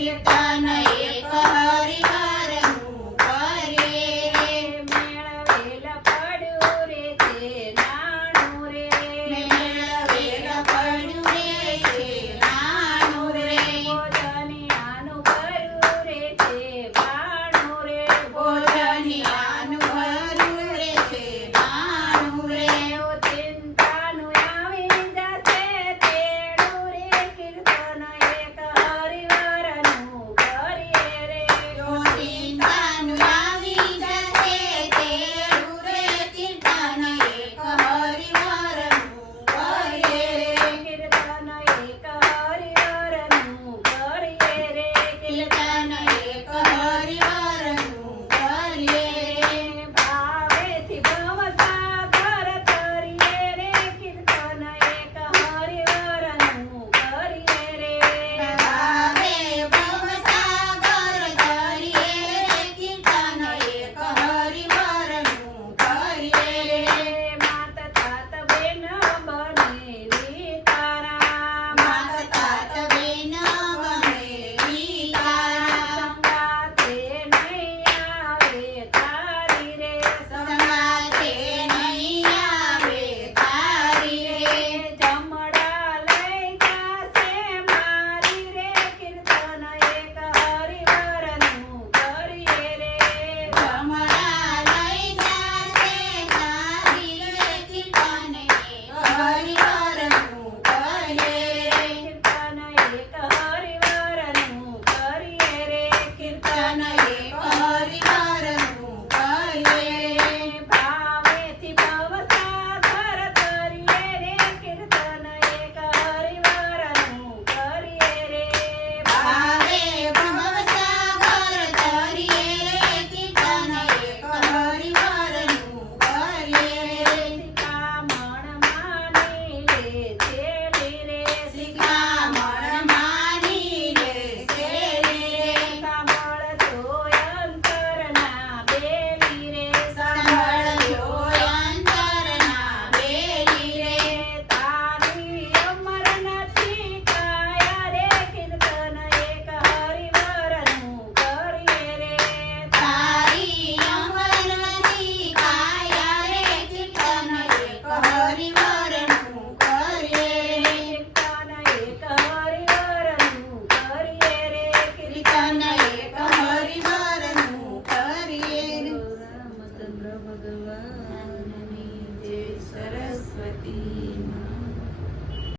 Kirtana.